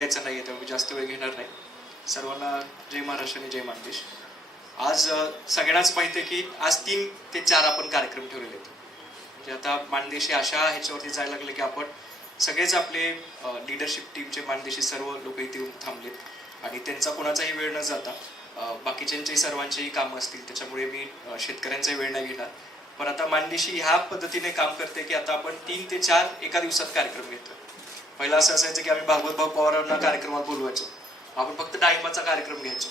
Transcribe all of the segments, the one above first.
यायचं नाही आहे त्यामुळे जास्त वेळ घेणार नाही. सर्वांना जय महाराष्ट्र आणि जय मानदेश आज सगळ्यांनाच माहिती आहे की आज तीन ते चार आपण कार्यक्रम ठेवलेले आहेत. म्हणजे आता मानदेशी अशा ह्याच्यावरती जायला लागले की आपण सगळेच आपले लिडरशिप टीमचे मानदेशी सर्व लोक इथे येऊन थांबलेत. आणि त्यांचा कोणाचाही वेळ न जाता अ, सर्वांचेही कामं असतील त्याच्यामुळे मी शेतकऱ्यांचाही वेळ नाही घेणार. पण आता मानदेशी ह्या पद्धतीने काम करते की आता आपण तीन ते चार एका दिवसात कार्यक्रम घेतो पहिला असं असायचं की आम्ही भागवत भाऊ पवारांना कार्यक्रमात बोलवायचो. आपण फक्त डाळिंबाचा कार्यक्रम घ्यायचो.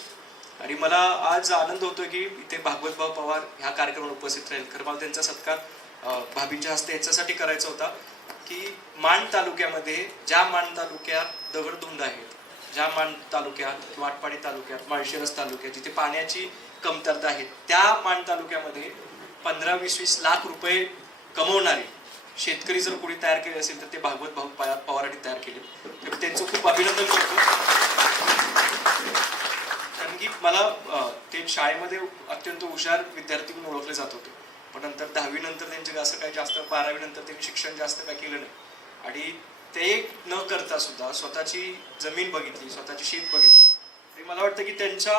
आणि मला आज आनंद होतोय की इथे भागवत भाऊ पवार ह्या कार्यक्रमात उपस्थित राहील. खरं मला त्यांचा सत्कार भाभींच्या हस्ते याच्यासाठी करायचा होता की माण तालुक्यामध्ये ज्या माण तालुक्यात दगडधुंड आहेत ज्या माण तालुक्यात किंवा आटपाडी तालुक्यात माळशिरस तालुक्यात जिथे पाण्याची कमतरता आहे त्या माण तालुक्यामध्ये पंधरा वीस वीस लाख रुपये कमवणारे शेतकरी जर कोणी तयार केले असेल तर ते भागवत भाऊ पवारांनी तयार केले. तर त्यांचं खूप अभिनंदन करतो. कारण की मला ते शाळेमध्ये अत्यंत हुशार विद्यार्थी म्हणून ओळखले जात होते. पण नंतर दहावी नंतर त्यांचे असं काही जास्त बारावी नंतर त्यांनी शिक्षण जास्त काय केलं नाही. आणि ते न करता सुद्धा स्वतःची जमीन बघितली स्वतःची शेत बघितलं. मला वाटतं की त्यांच्या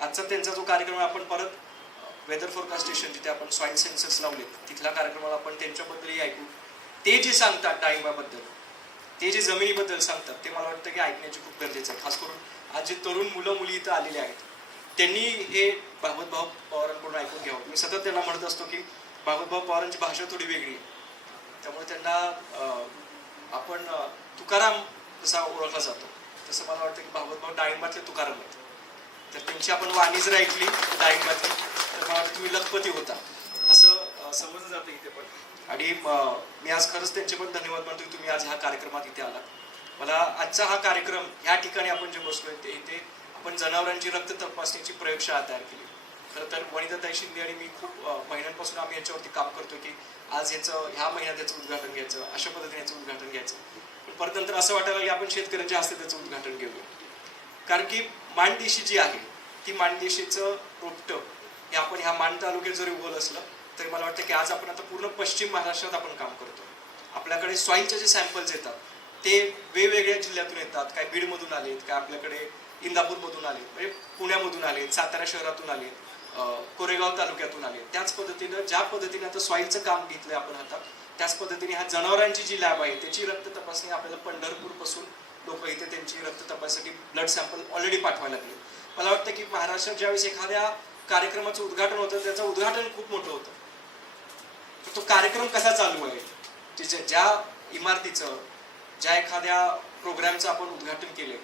आजचा त्यांचा जो कार्यक्रम आहे आपण परत वेदर फोरकास्ट स्टेशन जिथे आपण सॉइल सेन्सर्स लावले तिथल्या कार्यक्रमाला आपण त्यांच्याबद्दलही ऐकू. ते जे सांगतात डाळिंबाबद्दल ते जे जमिनीबद्दल सांगतात ते मला वाटतं की ऐकण्याची खूप गरजेचं आहे. खास करून आज जे तरुण मुलं मुली इथं आलेले आहेत त्यांनी हे भागवतभाऊ पवारांकडून ऐकून घ्यावं. मी सतत त्यांना म्हणत असतो की भागवतभाऊ पवारांची भाषा थोडी वेगळी आहे. त्यामुळे त्यांना आपण तुकाराम जसा ओळखला जातो तसं मला वाटतं की भागवतभाऊ डाळिंबातले तुकाराम आहेत. तर त्यांची आपण वाणी जर ऐकली डाळिंबातली तर तुम्ही लखपती होता. असं समजलं जातं इथे पण. आणि मी आज खरंच त्यांचे पण धन्यवाद मानतो की तुम्ही आज ह्या कार्यक्रमात इथे आलात. मला आजचा हा कार्यक्रम ह्या ठिकाणी आपण जे बसलोय ते इथे आपण जनावरांची रक्त तपासणीची प्रयोगशाळा तयार केली. खरं तर वनिताताई शिंदे आणि मी खूप महिन्यांपासून आम्ही याच्यावरती काम करतो की आज याचं ह्या महिन्यात याचं उद्घाटन घ्यायचं अशा पद्धतीने याचं उद्घाटन घ्यायचं. पण परत नंतर असं वाटायला की आपण शेतकऱ्यांच्या हस्ते त्याचं उद्घाटन घेऊया. कारण की मांडदेशी जी आहे ती मांडदेशीचं रोपटं हे आपण ह्या मान तालुक्यात जरी बोल असलं तरी मला वाटतं की आज आपण आता पूर्ण पश्चिम महाराष्ट्रात आपण काम करतो. आपल्याकडे सॉईलचे जे सॅम्पल्स येतात ते वेगवेगळ्या जिल्ह्यातून येतात. काय बीडमधून आलेत काय आपल्याकडे इंदापूरमधून आले म्हणजे पुण्यामधून आले सातारा शहरातून आले कोरेगाव तालुक्यातून आले त्याच पद्धतीनं ज्या पद्धतीने आता सॉईलचं काम घेतलंय आपण हातात त्याच पद्धतीने ह्या जनावरांची जी लॅब आहे त्याची रक्त तपासणी आपल्याला पंढरपूरपासून लोक इथे त्यांची रक्त तपासण्यासाठी ब्लड सॅम्पल ऑलरेडी पाठवायला लागले. मला वाटतं की महाराष्ट्रात ज्यावेळेस एखाद्या कार्यक्रमाचं उद्घाटन होतं त्याचं उद्घाटन खूप मोठं होतं. तो कार्यक्रम कसा चालू आहे? की ज्या- इमारतीचं ज्या एखाद्या प्रोग्रामचं आपण उद्घाटन केलं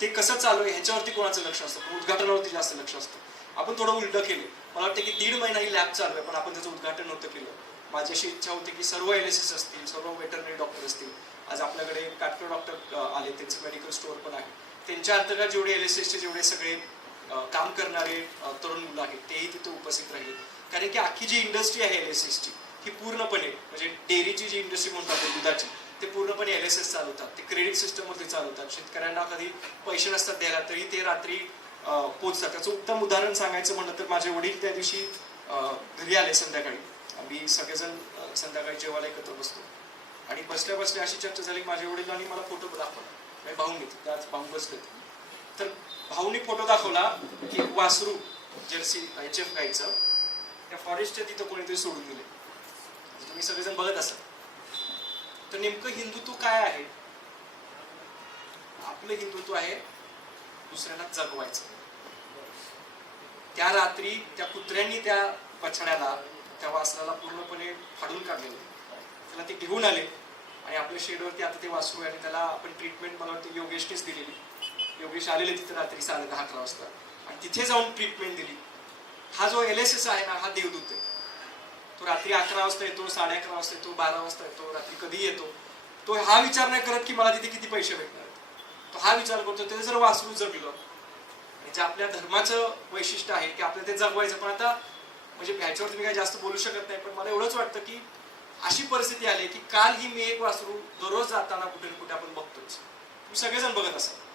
ते कसं चालू आहे? ह्याच्यावरती कोणाचं लक्ष असतं? उद्घाटनावरती जास्त लक्ष असतं. आपण थोडं उलटं केलं मला वाटतं की दीड महिना ही लॅब चालू आहे पण आपण त्याचं उद्घाटन नव्हतं केलं. माझी अशी इच्छा होती की सर्व एल एस एस असतील सर्व वेटरनरी डॉक्टर असतील. आज आपल्याकडे काटकर डॉक्टर आले त्यांचं मेडिकल स्टोअर पण आहे. त्यांच्या अंतर्गत जेवढे एल एस एसचे जेवढे सगळे काम करणारे तरुण मुलं आहेत तेही तिथे उपस्थित राहिले. कारण की अख्खी जी इंडस्ट्री आहे एल एस एसची ही पूर्णपणे म्हणजे डेअरीची जी इंडस्ट्री म्हणून आपण दुधाची ते पूर्णपणे एल एस एस चालवतात. ते क्रेडिट सिस्टमवरती चालवतात. शेतकऱ्यांना कधी पैसे नसतात द्यायला तरी ते रात्री पोचतात त्याचं उत्तम उदाहरण सांगायचं म्हणलं तर माझे वडील त्या दिवशी घरी आले संध्याकाळी. आम्ही सगळेजण संध्याकाळी जेवायला एकत्र बसतो आणि बसल्या बसल्या अशी चर्चा झाली की वडील आणि मला फोटो दाखवला. म्हणजे भाऊनी तिथे आज बसले. तर भाऊनी फोटो दाखवला की एक वासरू जर्सी एच एफ गाईचं. त्या फॉरेस्टच्या तिथं कोणीतरी सोडून दिले तुम्ही सगळेजण बघत असाल. तर नेमकं हिंदुत्व काय आहे? आपलं हिंदुत्व आहे दुसऱ्याला जगवायचं. त्या रात्री त्या कुत्र्यांनी त्या पछड्याला त्या वासराला पूर्णपणे फाडून काढलेलं त्याला ते घेऊन आले आणि आपल्या शेडवरती आता ते वासरू आणि त्याला आपण ट्रीटमेंट मला वाटतं योगेशनीच दिलेली. योगेश आलेले तिथे रात्री साडे दहा अकरा वाजता. आणि तिथे जाऊन ट्रीटमेंट दिली. हा जो एल एस एस आहे ना हा देवदूत आहे. तो रात्री अकरा वाजता येतो साडे अकरा वाजता येतो बारा वाजता येतो रात्री कधी येतो. तो हा विचार नाही करत की मला तिथे किती पैसे भेटणार. तो हा विचार करतो ते जर वासरू जगलं. आणि जे आपल्या धर्माचं वैशिष्ट्य आहे की आपल्याला ते जगवायचं पण आता म्हणजे ह्याच्यावर तुम्ही काही जास्त बोलू शकत नाही पण मला एवढंच वाटतं की अशी परिस्थिती आली की काल ही मी एक वासरू दररोज जाताना कुठे ना कुठे आपण बघतोच. तुम्ही सगळेजण बघत असाल.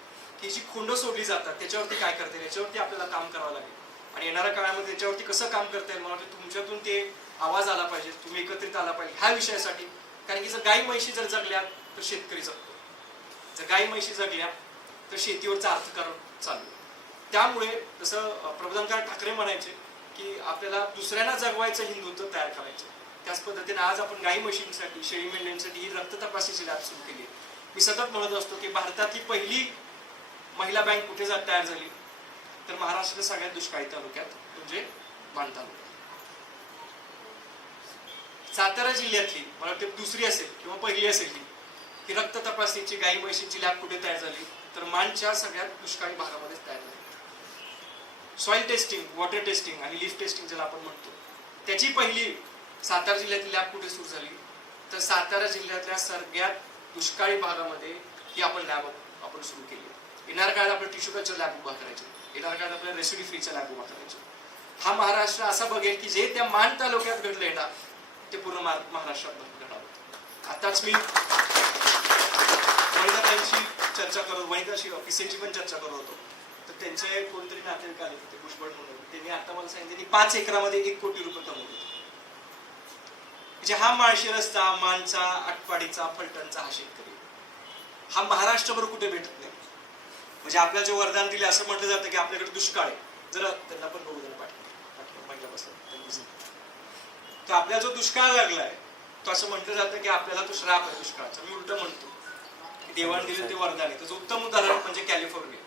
की जी खोंड सोडली जातात त्याच्यावरती काय करता येईल? याच्यावरती आपल्याला काम करावं लागेल. आणि येणाऱ्या काळामध्ये त्याच्यावरती कसं काम करता येईल? मला वाटतं तुमच्यातून ते आवाज आला पाहिजे तुम्ही एकत्रित आला पाहिजे ह्या विषयासाठी. कारण की जर गाई म्हैशी जर जगल्या तर शेतकरी जगतो. जर गाई म्हैशी जगल्या तर शेतीवरचं अर्थकारण चालू. आहे. त्यामुळे जसं प्रबोधनकार ठाकरे म्हणायचे की आपल्याला दुसऱ्यांना जगवायचं हिंदुत्व तयार करायचं. त्याच पद्धतीने आज आपण गाई म्हशींसाठी शेळी मेंढ्यांसाठी ही रक्त तपासणीची लॅब सुरू केली आहे. मी सतत म्हणत असतो की भारतातली पहिली महिला बँक कुठे जात तयार झाली? तर महाराष्ट्राच्या सगळ्यात दुष्काळी तालुक्यात म्हणजे मान तालुक्यात सातारा जिल्ह्यातली मला वाटते दुसरी असेल किंवा पहिली असेल ती ही रक्त तपासणीची गाई म्हशीची लॅब कुठे तयार झाली? तर मानच्या सगळ्यात दुष्काळी भागामध्ये तयार झाली. सॉइल टेस्टिंग वॉटर टेस्टिंग आणि लिफ टेस्टिंग ज्याला आपण म्हणतो. त्याची पहिली सातारा जिल्ह्यातली लॅब कुठे सुरू झाली? तर सातारा जिल्ह्यातल्या सगळ्यात दुष्काळी भागामध्ये ही आपण लॅब आपण सुरू केली. येणाऱ्या काळात आपलं टिश्यू कल्चर लॅब उभा करायचे. येणाऱ्या काळात आपल्या रेसिडी फ्रीचा लॅब उभा करायचे. हा महाराष्ट्र असा बघेल की जे त्या मान तालुक्यात घडलंय ना ते पूर्ण महाराष्ट्रात घडणार होतं. आताच मी वनिताताईंची चर्चा करत वनिताशी ऑफिसची पण चर्चा करत होतो. तर त्यांचे कोणतरी नातेवाईक आले होते पुष्पळ म्हणून. त्यांनी आता मला सांगितलं की पाच एकरामध्ये एक कोटी रुपये कमवले म्हणजे हा माळशी रस्ता मानचा आटपाडीचा फलटणचा हा शेतकरी. हा महाराष्ट्रभर कुठे भेटत नाही. म्हणजे आपल्याला जे वरदान दिले असं म्हटलं जातं की आपल्याकडे दुष्काळ आहे. जरा त्यांना पण बघू द्या. महिला तर आपला जो दुष्काळ लागलाय तो असं म्हटलं जातं की आपल्याला तो श्राप आहे दुष्काळाचा. मी उलट म्हणतो. की देवाण दिलं ते वरदान आहे. त्याचं उत्तम उदाहरण म्हणजे कॅलिफोर्निया.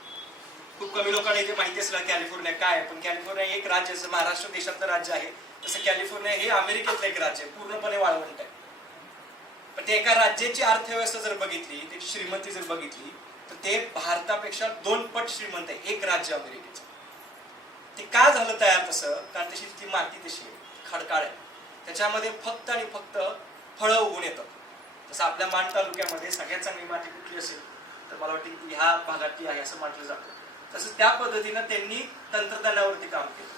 खूप कमी लोकांना इथे माहिती असलं कॅलिफोर्निया काय पण कॅलिफोर्निया हे एक राज्य जसं महाराष्ट्र देशातलं राज्य आहे तसं कॅलिफोर्निया हे अमेरिकेतलं एक राज्य आहे. पूर्णपणे वाळवंट आहे. पण ते एका राज्याची अर्थव्यवस्था जर बघितली त्याची श्रीमंती जर बघितली तर ते भारतापेक्षा दोन पट श्रीमंत आहे एक राज्य अमेरिकेचं. ते का झालं तयार तसं? कारण तशी ती माती तशी आहे खडकाळ आहे. त्याच्यामध्ये फक्त आणि फक्त फळं उगून येतात. तसं आपल्या मान तालुक्यामध्ये सगळ्यात चांगली माती कुठली असेल तर मला वाटते की ह्या भागातली आहे असं म्हटलं जातं. तसं त्या पद्धतीनं त्यांनी तंत्रज्ञानावरती काम केलं.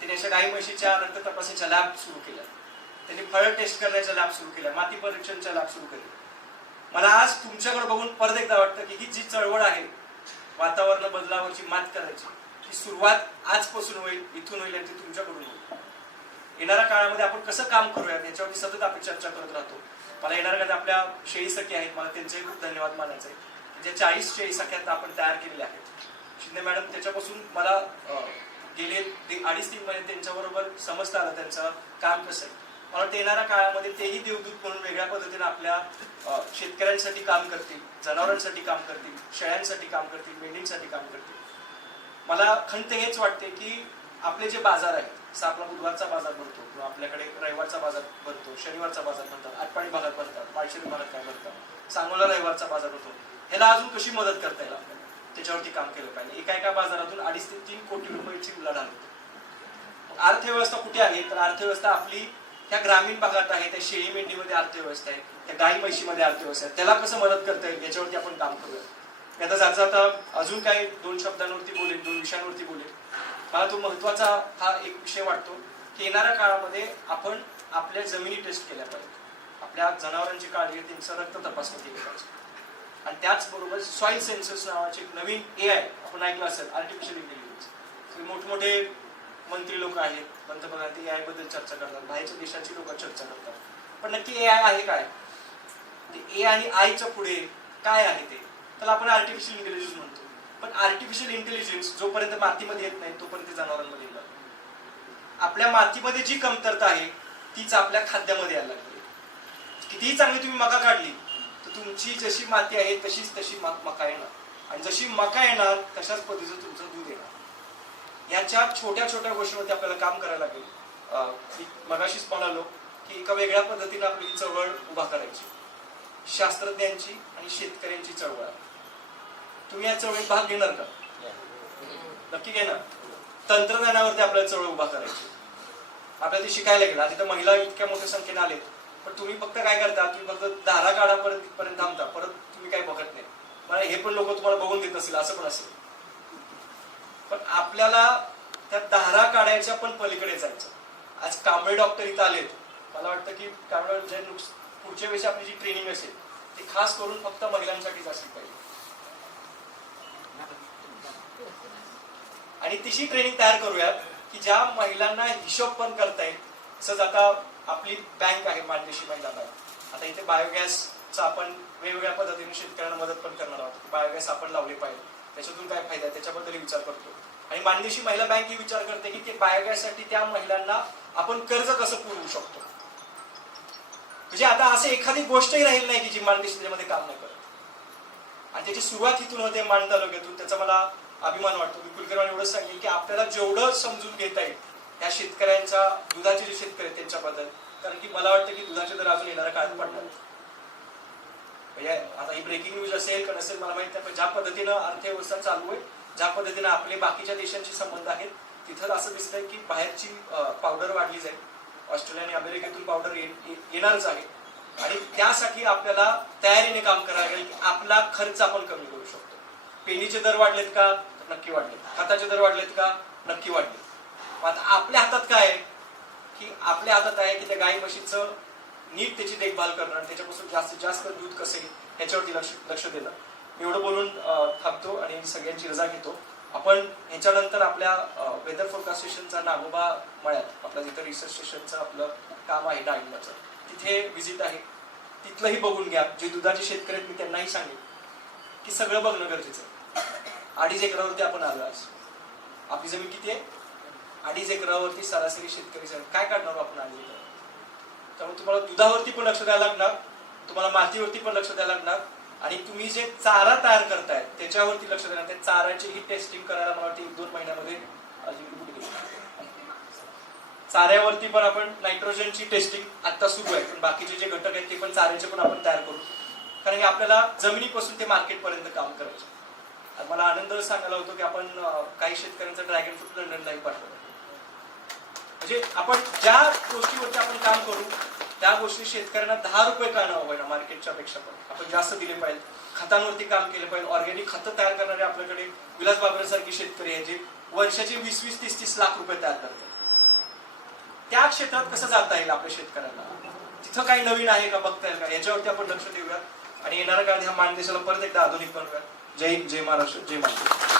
त्यांनी अशा गाई म्हशीच्या रक्त तपासणीच्या लॅब सुरू केल्या. त्यांनी फळ टेस्ट करण्याच्या लॅब सुरू केल्या माती परीक्षणच्या लॅब सुरू केल्या मला आज तुमच्याकडे बघून परत एकदा वाटतं की ही जी चळवळ आहे वातावरण बदलावरची मात करायची ही सुरुवात आजपासून होईल इथून होईल आणि ती तुमच्याकडून होईल. येणाऱ्या काळामध्ये आपण कसं काम करूयात याच्यावरती सतत आपण चर्चा करत राहतो. मला येणाऱ्या काळात आपल्या शेळी सखी आहेत मला त्यांचे खूप धन्यवाद मानायचे आहे ज्या चाळीस शेळी सख्यात आपण तयार केलेल्या आहेत. शिंदे मॅडम त्याच्यापासून मला गेले ते अडीच तीन महिने त्यांच्याबरोबर समजता आलं त्यांचं काम कसं आहे? मला येणाऱ्या काळामध्ये तेही देवदूत म्हणून वेगळ्या पद्धतीने आपल्या शेतकऱ्यांसाठी काम करतील जनावरांसाठी काम करतील शेळ्यांसाठी काम करतील मेंढींसाठी काम करतील. मला खंत हेच वाटते की आपले जे बाजार आहेत जसं आपला बुधवारचा बाजार भरतो किंवा आपल्याकडे रविवारचा बाजार भरतो शनिवारचा बाजार भरतात आटपाडी भागात भरतात पाळशेरी भागात काय भरतात सांगोला रविवारचा बाजार भरतो ह्याला अजून कशी मदत करता येईल आपल्याला? त्याच्यावरती काम केलं पाहिजे. एका एका बाजारातून अडीच ते तीन कोटी रुपयाची उलाढाल होते. अर्थव्यवस्था कुठे आहे? तर अर्थव्यवस्था आपली त्या ग्रामीण भागात आहे त्या शेळी मेंढीमध्ये अर्थव्यवस्था आहे त्या गाई म्हशीमध्ये अर्थव्यवस्था आहे. त्याला कसं मदत करता येईल? याच्यावरती आपण काम करूया. आता जाता जाता अजून काही दोन शब्दांवरती बोलेल दोन विषयांवरती बोलेल मला तो महत्त्वाचा हा एक विषय वाटतो की येणाऱ्या काळामध्ये आपण आपल्या जमिनी टेस्ट केल्या पाहिजे आपल्या जनावरांची काळजी त्यांचं रक्त तपासणी केली पाहिजे. आणि त्याचबरोबर सॉईल सेन्सर्स नावाचे एक नवीन ए आय आपण ऐकलं असेल आर्टिफिशियल इंटेलिजन्स मोठमोठे मंत्री लोक आहेत पंतप्रधान ते ए आयबद्दल चर्चा करतात बाहेरच्या देशाची लोक चर्चा करतात. पण नक्की ए आय आहे काय? म्हणजे ए आणि आयच्या पुढे काय आहे ते? त्याला आपण आर्टिफिशियल इंटेलिजन्स म्हणतो. पण आर्टिफिशियल इंटेलिजन्स जोपर्यंत मातीमध्ये येत नाही तोपर्यंत जनावरांमध्ये येणार नाही. आपल्या मातीमध्ये जी कमतरता आहे तीच आपल्या खाद्यामध्ये यायला लागली. कितीही चांगली तुम्ही मका काढली तर तुमची जशी माती आहे तशीच तशी मका येणार. आणि जशी मका येणार तशाच पद्धतीचं तुमचं दूध येणार. याच्या छोट्या छोट्या गोष्टीवरती आपल्याला काम करायला लागेल. मगाशीच म्हणालो की एका वेगळ्या पद्धतीने आपली चळवळ उभा करायची. शास्त्रज्ञांची आणि शेतकऱ्यांची चळवळ आहे. तुम्ही या चळवळीत भाग घेणार का? नक्की घेणार. तंत्रज्ञानावरती आपल्याला चळवळ उभा करायची. आपल्याला ते शिकायला गेलं. आधी तर महिला इतक्या मोठ्या संख्येने आलेत. पण तुम्ही फक्त काय करता? तुम्ही फक्त धारा काढा परत थांबता. परत तुम्ही काय बघत नाही. मला हे पण लोक तुम्हाला बघून देत असेल असं पण असेल. पण आपल्याला त्या धारा काढायच्या पण पलीकडे जायचं. आज कांबळे डॉक्टर इथं आलेत. मला वाटतं की कांबळे जे नुकस- पुढच्या वेळेस आपली जी ट्रेनिंग असेल ती खास करून फक्त महिलांसाठीच असली पाहिजे. आणि तशी ट्रेनिंग तयार करूयात की ज्या महिलांना हिशोब पण करता येईल तसंच आता आपली बँक आहे मानदेशी महिला बँक आता इथे बायोगॅस बायोगॅसचा आपण वेगवेगळ्या पद्धतीने शेतकऱ्यांना मदत पण करणार आहोत. बायोगॅस आपण लावले पाहिजे. त्याच्यातून काय फायदा त्याच्याबद्दल विचार करतो. आणि मानदेशी महिला बँक ही विचार करते की ते बायोगॅससाठी त्या महिलांना आपण कर्ज कसं पुरवू शकतो? म्हणजे आता असं एखादी गोष्टही राहील नाही की जी मानदेश त्याच्यामध्ये काम नाही करत. आणि त्याची सुरुवात इथून होते मान तालुक्यातून त्याचा मला अभिमान वाटतो. मी कुलकर्णी एवढंच सांगेल की आपल्याला जेवढं समजून घेता येईल त्या शेतकऱ्यांच्या दुधाचे जे शेतकरी आहेत त्यांच्याबद्दल कारण की मला वाटतं की दुधाचे दर अजून येणारा काळ पडणार. नाही म्हणजे आता ही ब्रेकिंग न्यूज असेल का नसेल मला माहीत नाही पण ज्या पद्धतीनं अर्थव्यवस्था चालू आहे ज्या पद्धतीनं आपले बाकीच्या देशांशी संबंध आहेत तिथं असं दिसतंय की बाहेरची पावडर वाढली जाईल. ऑस्ट्रेलिया आणि अमेरिकेतून पावडर येणारच आहे. आणि त्यासाठी आपल्याला तयारीने काम करावं लागेल की आपला खर्च आपण कमी करू शकतो. पेनीचे दर वाढलेत का? नक्की वाढलेत. खताचे दर वाढलेत का? नक्की वाढलेत. आता आपल्या हातात काय आहे? की आपल्या हातात आहे की त्या गाई म्हशीचं नीट त्याची देखभाल करणं आणि त्याच्यापासून जास्तीत जास्त दूध कसे ह्याच्यावरती लक्ष लक्ष देणं मी एवढं बोलून थांबतो आणि सगळ्यांची रजा घेतो. आपण ह्याच्यानंतर आपल्या वेदर फोरकास्ट स्टेशनचा नागोबा मळ्यात आपलं जिथं रिसर्च स्टेशनचं आपलं काम आहे डाळिंबाचं तिथे व्हिजिट आहे. तिथलंही बघून घ्या. जे दुधाचे शेतकरी आहेत मी त्यांनाही सांगेन की सगळं बघणं गरजेचं आहे. अडीच एकरावरती आपण आलो आज. आपली जमीन किती आहे? अडीच एकरावरती सरासरी शेतकरी काय काढणार आपण अडीच एकर? त्यामुळे तुम्हाला दुधावरती पण लक्ष द्यायला लागणार तुम्हाला मातीवरती पण लक्ष द्यायला लागणार आणि तुम्ही जे चारा तयार करताय त्याच्यावरती लक्ष देणार. त्या चाऱ्याची ही टेस्टिंग करायला मला वाटते एक दोन महिन्यामध्ये चाऱ्यावरती पण आपण नायट्रोजनची टेस्टिंग आता सुरू आहे. पण बाकीचे जे घटक आहेत ते पण चाऱ्याचे पण आपण तयार करू. कारण की आपल्याला जमिनीपासून ते मार्केटपर्यंत काम करायचं. मला आनंद सांगायला होतो की आपण काही शेतकऱ्यांचं ड्रॅगन फ्रूट लंडनलाही पाठवतो म्हणजे आपण ज्या गोष्टीवरती आपण काम करू त्या गोष्टी शेतकऱ्यांना दहा रुपये का न पाहिजे मार्केटच्या पेक्षा पण. आपण जास्त दिले पाहिजे. खतांवरती काम केलं पाहिजे. ऑर्गॅनिक खतं तयार करणारे आपल्याकडे विलास बाबरेसारखे शेतकरी आहेत जे वर्षाचे वीस वीस तीस तीस लाख रुपये तयार करतात. त्या क्षेत्रात कसं जाता येईल आपल्या शेतकऱ्यांना? तिथं काही नवीन आहे का बघता येईल का? याच्यावरती आपण लक्ष देऊया. आणि येणाऱ्या काळात ह्या मानदेशाला परत एकदा आधुनिक बनवूया. जय हिंद जय महाराष्ट्र जय महाराष्ट्र.